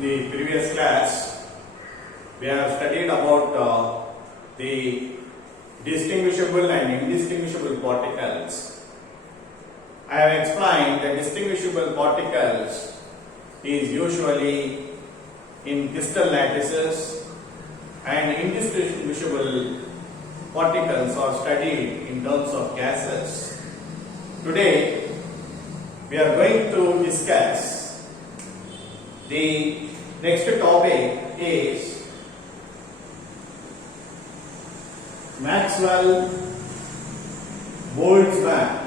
In the previous class, we have studied about the distinguishable and indistinguishable particles. I have explained that distinguishable particles is usually in crystal lattices and indistinguishable particles are studied in terms of gases. Today, we are going to discuss the next topic is Maxwell-Boltzmann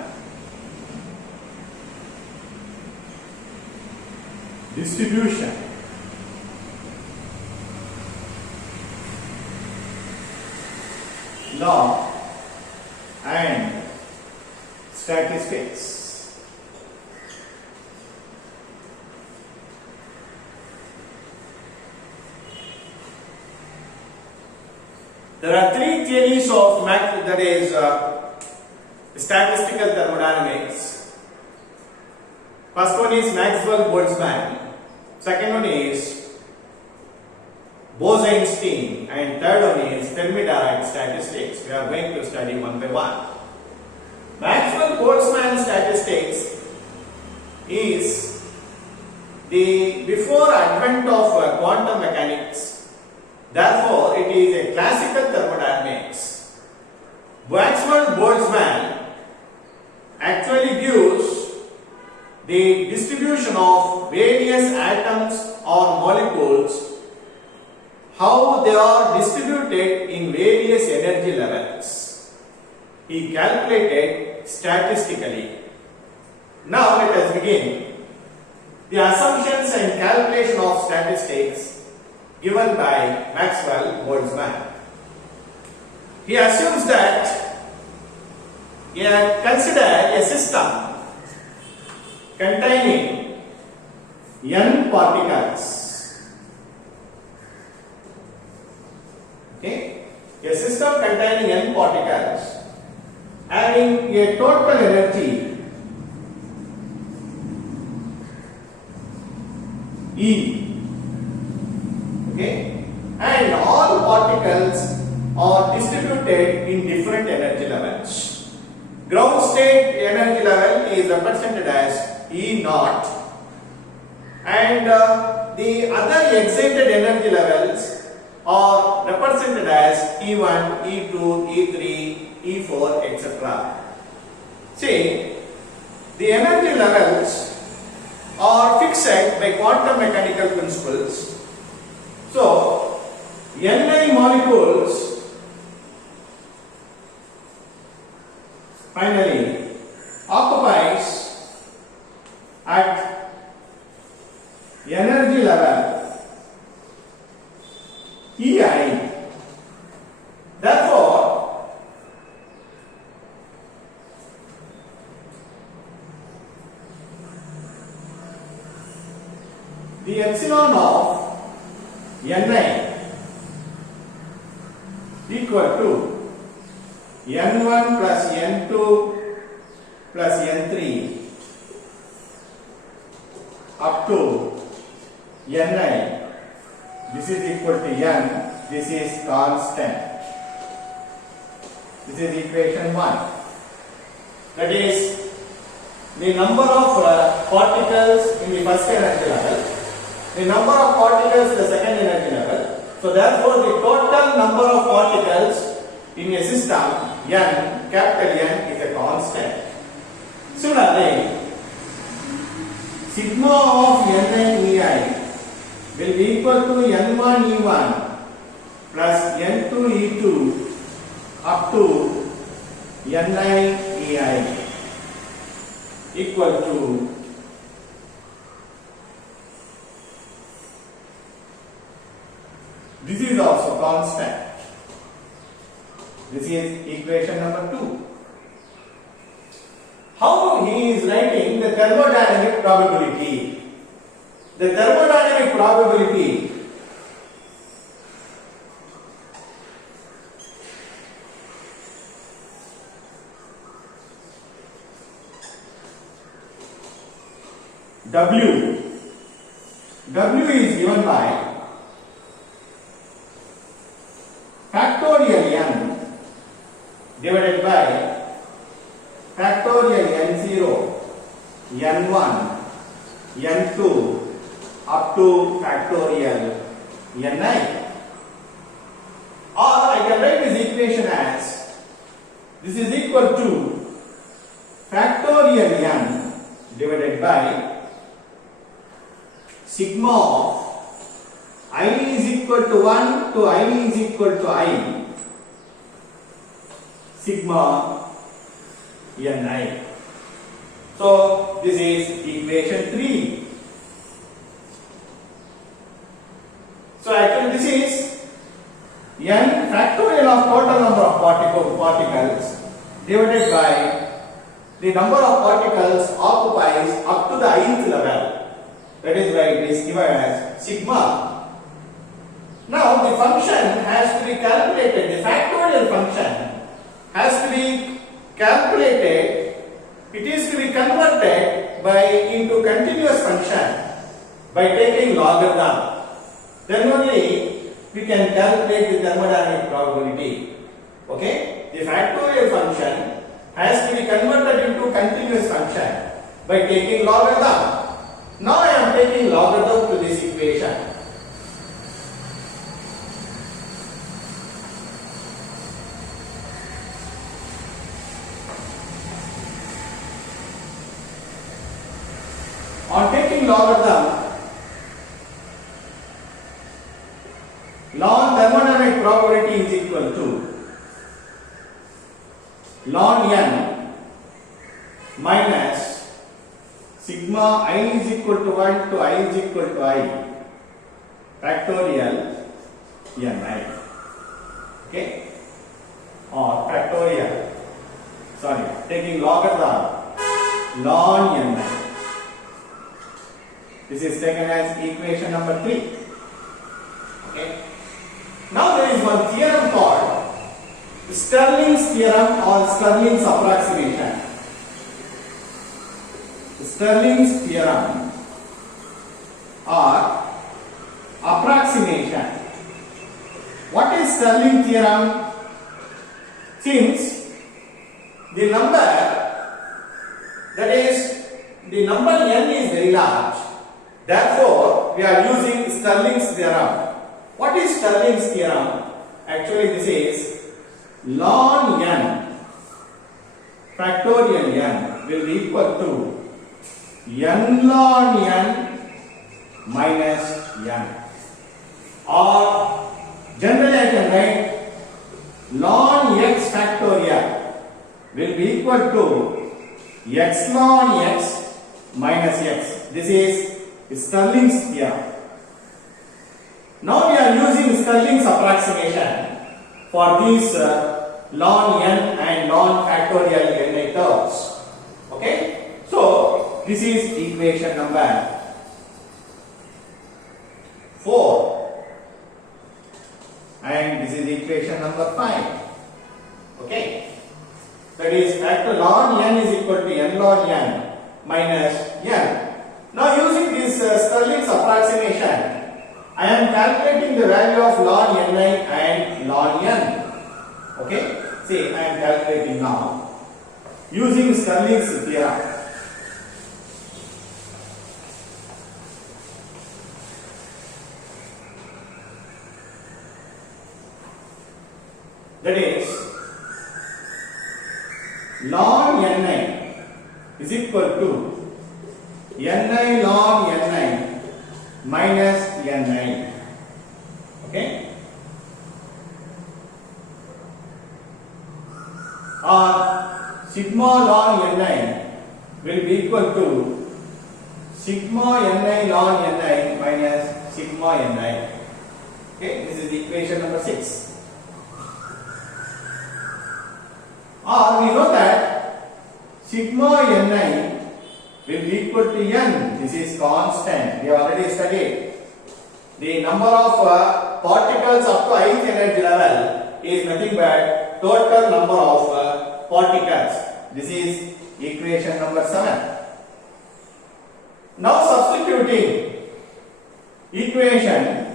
distribution. Law and statistics. There are three theories of statistical thermodynamics. First one is Maxwell-Boltzmann. Second one is Bose-Einstein, and third one is Fermi-Dirac statistics. We are going to study one by one. Maxwell-Boltzmann statistics is the before advent of quantum mechanics. Therefore, it is a classical thermodynamics. Maxwell-Boltzmann actually gives the distribution of various atoms or molecules, how they are distributed in various energy levels. He calculated statistically. Now let us begin. The assumptions and calculation of statistics given by Maxwell-Boltzmann. He assumes that consider a system containing n particles. Okay? A system containing n particles having a total energy E. Okay? And all particles are distributed in different energy levels. Ground state energy level is represented as E naught, and the other excited energy levels are represented as E1, E2, E3, E4, etc. See, the energy levels are fixed by quantum mechanical principles. So, Ni molecules finally occupies at energy level Ei. Therefore, the epsilon of Ni equal to N1 plus N2 plus N3 up to Ni. This is equal to N. This is constant. This is equation 1. That is the number of particles in the first energy level, the number of particles in the second energy level. So therefore, the total number of particles in a system N, capital N, is a constant. Similarly, sigma of Ni Ei will be equal to N1 E1 plus N2 E2 up to Ni Ei equal to this is also constant. This is equation number 2. How he is writing the thermodynamic probability? The thermodynamic probability W W is given by factorial n divided by factorial n0, n1, n2 up to factorial ni. Or I can write this equation as this is equal to factorial n divided by sigma of I is equal to 1 to I is equal to I sigma ni. So this is equation 3. So actually this is n factorial of total number of particles divided by the number of particles occupies up to the ith level. That is why it is given as sigma. Now the function has to be calculated, the factorial function has to be calculated, it is to be converted into continuous function by taking logarithm. Then only we can calculate the thermodynamic probability. Okay? The factorial function has to be converted into continuous function by taking logarithm. Now I am taking logarithm to this equation. On taking logarithm, ln thermodynamic probability is equal to ln n minus sigma I is equal to 1 to I is equal to I factorial ni. Okay? Or factorial, sorry, taking logarithm ln ni. This is taken as equation number 3. Okay? Now there is one theorem called Stirling's theorem or Stirling's approximation. Stirling's theorem or approximation. What is Stirling theorem? Since the number, that is the number n is very large, therefore we are using Stirling's theorem. What is Stirling's theorem? Actually this is ln n factorial n will be equal to n ln n minus n, or generally I can write ln x factorial will be equal to x ln x minus x. This is Stirling's theorem. Now we are using Stirling's approximation for these ln n and ln factorial ni terms. Okay? So this is equation number 4 and this is equation number 5. Okay? That is factor ln n is equal to n ln n minus n. Now using this Stirling's approximation, I am calculating the value of ln ni and ln n. Okay? See, I am calculating now using Stirling's theorem. That is ln ni is equal to ni ln ni minus ni. Okay? Or sigma ln ni will be equal to sigma ni ln ni minus sigma ni. Okay? This is equation number 6. Or we know that sigma ni will be equal to n. This is constant. We have already studied. The number of particles up to ith energy level is nothing but total number of particles. This is equation number 7. Now substituting equation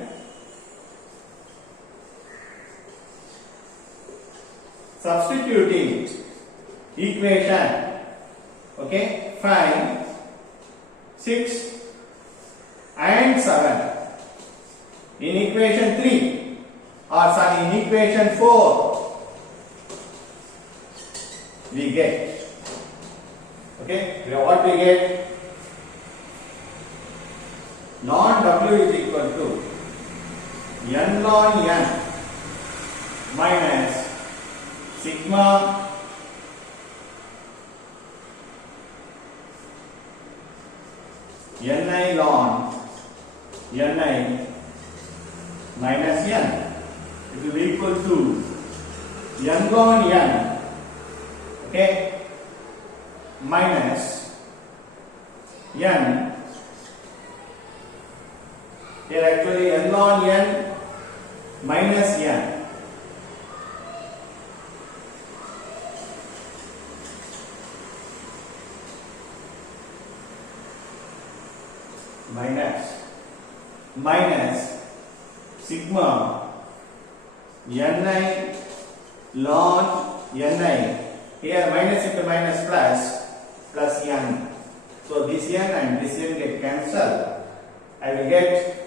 substituting equation, okay, 5, 6 and 7 in equation 3 or sorry in equation 4 we get, okay, what we get, ln W is equal to n ln n minus sigma ni ln ni minus n. It will be equal to n ln n, okay, minus n. Here actually n ln n minus n. Minus sigma ni ln ni. Here minus into minus plus n. So this n and this n get cancelled. I will get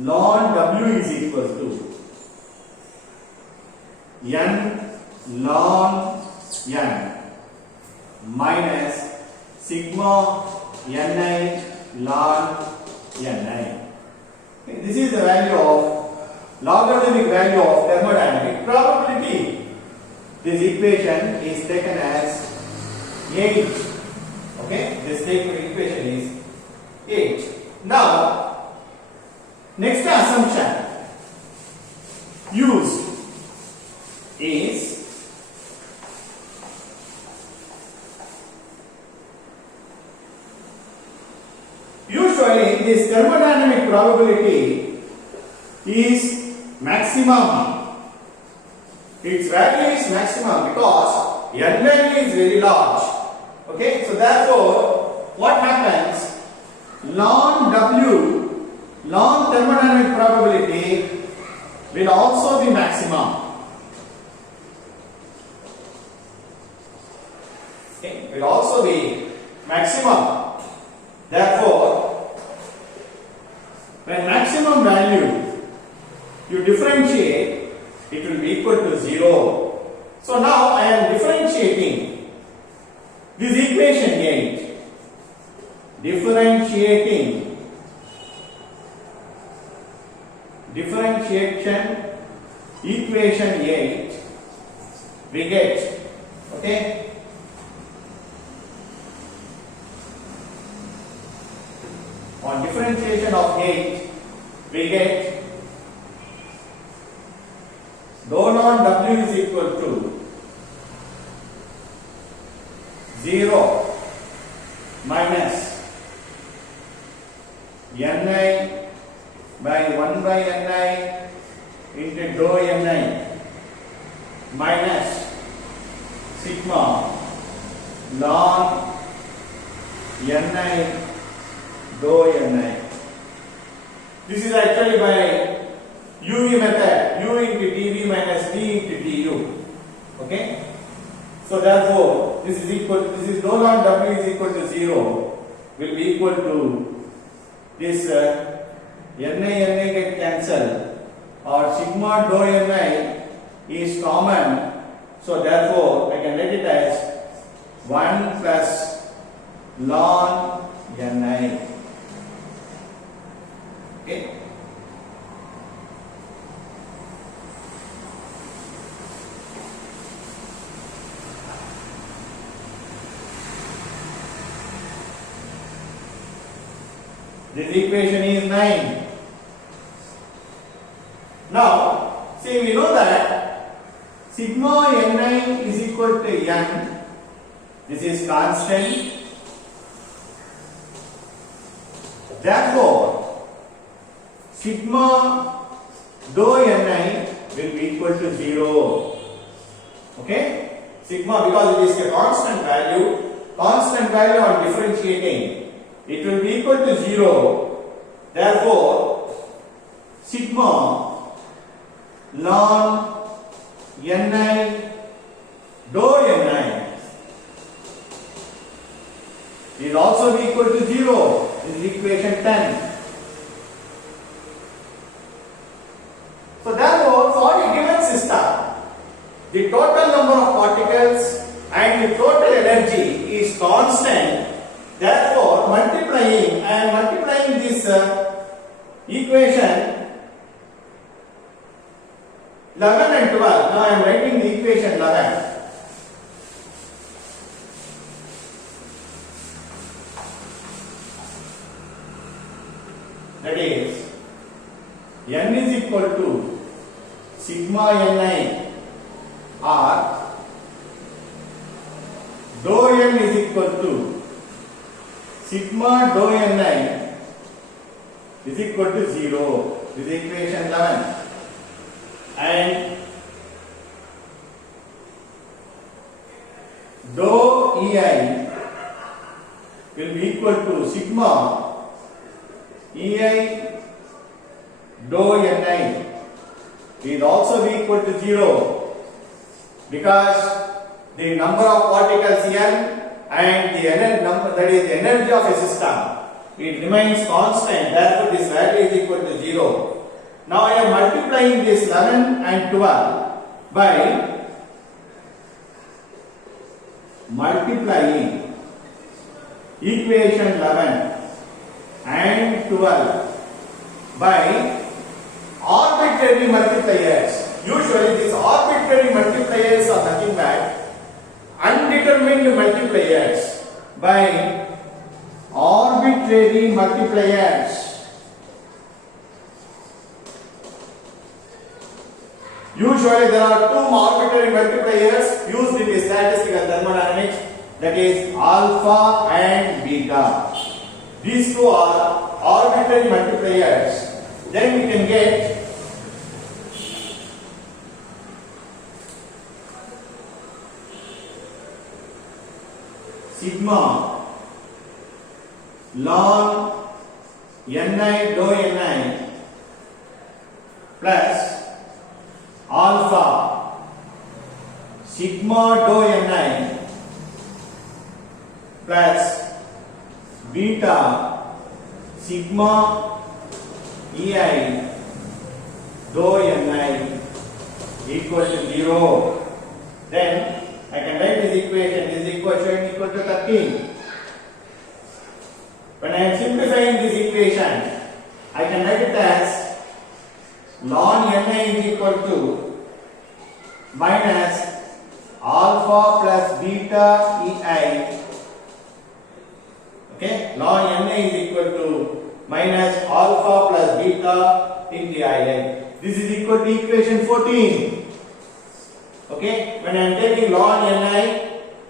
ln W is equal to n ln n minus sigma ni ln ni. This is the value of logarithmic value of thermodynamic probability. This equation is taken as 8. Okay, this equation is 8. Now, next assumption used is usually this thermodynamic probability is maximum. Its value is maximum because n value is very large. Okay, so therefore, what happens? Ln W, ln thermodynamic probability will also be maximum. Okay, will also be maximum. Therefore, when maximum value you differentiate, it will be equal to 0. So now I am differentiating this equation 8. Differentiation equation 8 we get, okay, on differentiation of 8 we get dou ln W is equal to 0 minus ni by 1 by ni into dou ni minus sigma ln ni dou ni. This is actually by UV method, U into dV minus V into du. Okay, so therefore this is dou ln W is equal to 0 will be equal to this ni get cancelled or sigma dou ni is common, so therefore I can write it as 1 plus ln ni. Okay, this equation is 9. Now, see, we know that sigma ni is equal to n. This is constant. Therefore, sigma dou ni will be equal to 0. Okay? Sigma, because it is a constant value on differentiating, it will be equal to 0. Therefore, sigma ln ni dou ni is also equal to 0. This is equation 10. So therefore, for a given system, the total number of particles and the total energy is constant. Therefore, I am multiplying this equation 11 and 12. Now I am writing the equation 11. That is, n is equal to sigma ni or dou n is equal to sigma dou ni is equal to 0. This is equation 11. And dou ei will be equal to sigma ei dou ni is also equal to 0 because the number of particles n and the number, that is the energy of a system, it remains constant. Therefore, this value is equal to 0. Now I am multiplying this 11 and 12 by multiplying equation 11 and 12 by arbitrary multipliers. Usually these arbitrary multipliers are nothing but undetermined multipliers. By arbitrary multipliers, usually there are two arbitrary multipliers used in the statistical thermodynamics, that is alpha and beta. These two are arbitrary multipliers. Then we can get sigma ln ni dou ni plus alpha sigma dou ni plus beta sigma ei dou ni equal to 0. Then I can write this equation. This equation equal to 13. When I am simplifying this equation, I can write it as ln ni is equal to minus alpha plus beta ei. Okay, ln ni is equal to minus alpha plus beta into ei. This is equal to equation 14. Okay, when I am taking ln ni,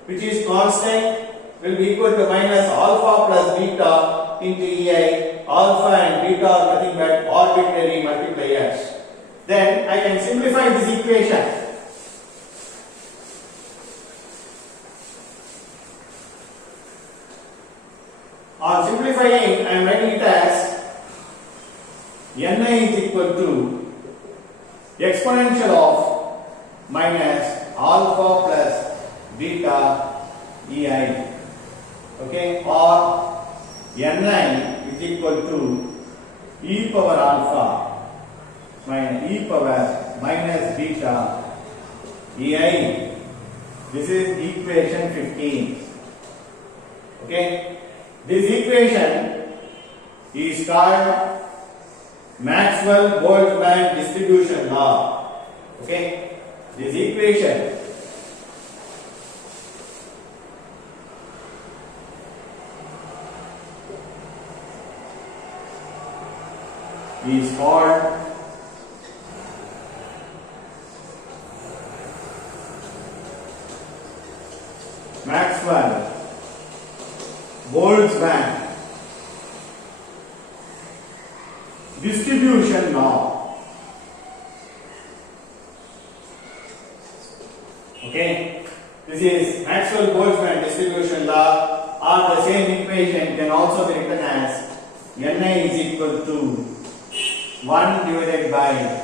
which is constant, will be equal to minus alpha plus beta into ei. Alpha and beta are nothing but arbitrary multipliers. Then I can simplify this equation. On simplifying, I am writing it as ni is equal to exponential of minus alpha plus beta ei. Okay, or ni is equal to e power alpha minus e power minus beta ei. This is equation 15. Okay, this equation is called Maxwell-Boltzmann distribution law. Okay, this equation is called Maxwell-Boltzmann distribution law. Okay, this is Maxwell-Boltzmann distribution law, or the same equation can also be written as ni is equal to 1 divided by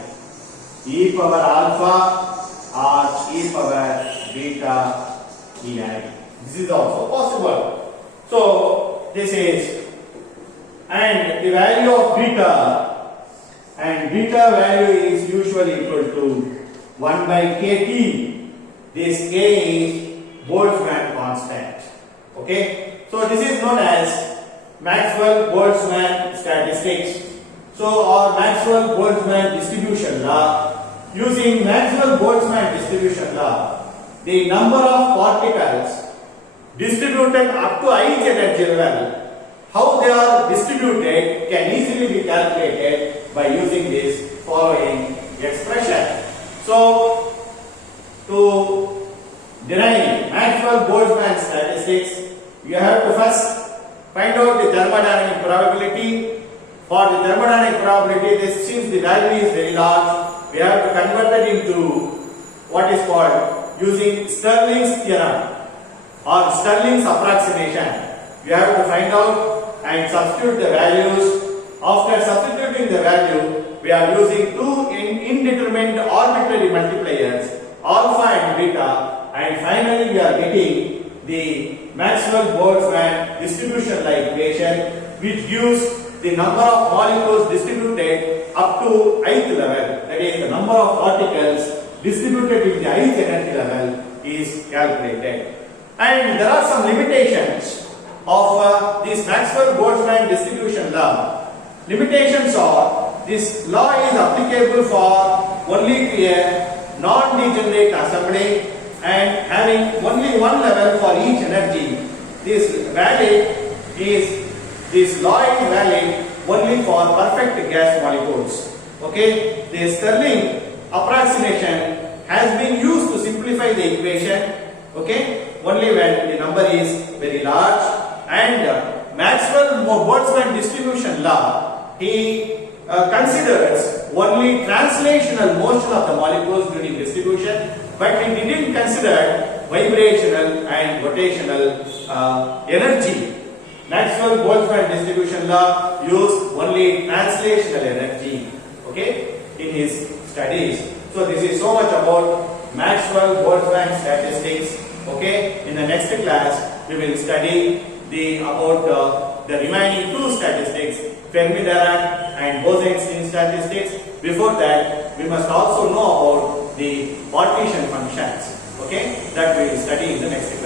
e power alpha or e power beta ei. This is also possible. So this is, and the value of beta, and beta value is usually equal to 1 by kT. This k is Boltzmann constant. Okay, so this is known as Maxwell-Boltzmann statistics. So our Maxwell-Boltzmann distribution law, using Maxwell-Boltzmann distribution law, the number of particles distributed up to ith energy level, how they are distributed can easily be calculated by using this following expression. So to derive Maxwell-Boltzmann statistics, you have to first find out the thermodynamic probability. For the thermodynamic probability, since the value is very large, we have to convert it into what is called using Stirling's theorem or Stirling's approximation. You have to find out and substitute the values. After substituting the value, we are using two indeterminate arbitrary multipliers, alpha and beta, and finally we are getting the Maxwell-Boltzmann distribution-like equation, which gives the number of molecules distributed up to ith level, that is the number of particles distributed in the ith energy level is calculated. And there are some limitations of this Maxwell-Boltzmann distribution law. Limitations are, this law is applicable for only to a non-degenerate assembly and having only one level for each energy. This law is valid only for perfect gas molecules. Okay, the Stirling approximation has been used to simplify the equation. Okay, only when the number is very large. And Maxwell-Boltzmann distribution law, he considers only translational motion of the molecules during distribution, but he didn't consider vibrational and rotational energy. Maxwell-Boltzmann distribution law used only translational energy, okay, in his studies. So this is so much about Maxwell-Boltzmann statistics. Okay, in the next class we will study about the remaining two statistics, Fermi-Dirac and Bose-Einstein statistics. Before that, we must also know about the partition functions. Okay, that we will study in the next class.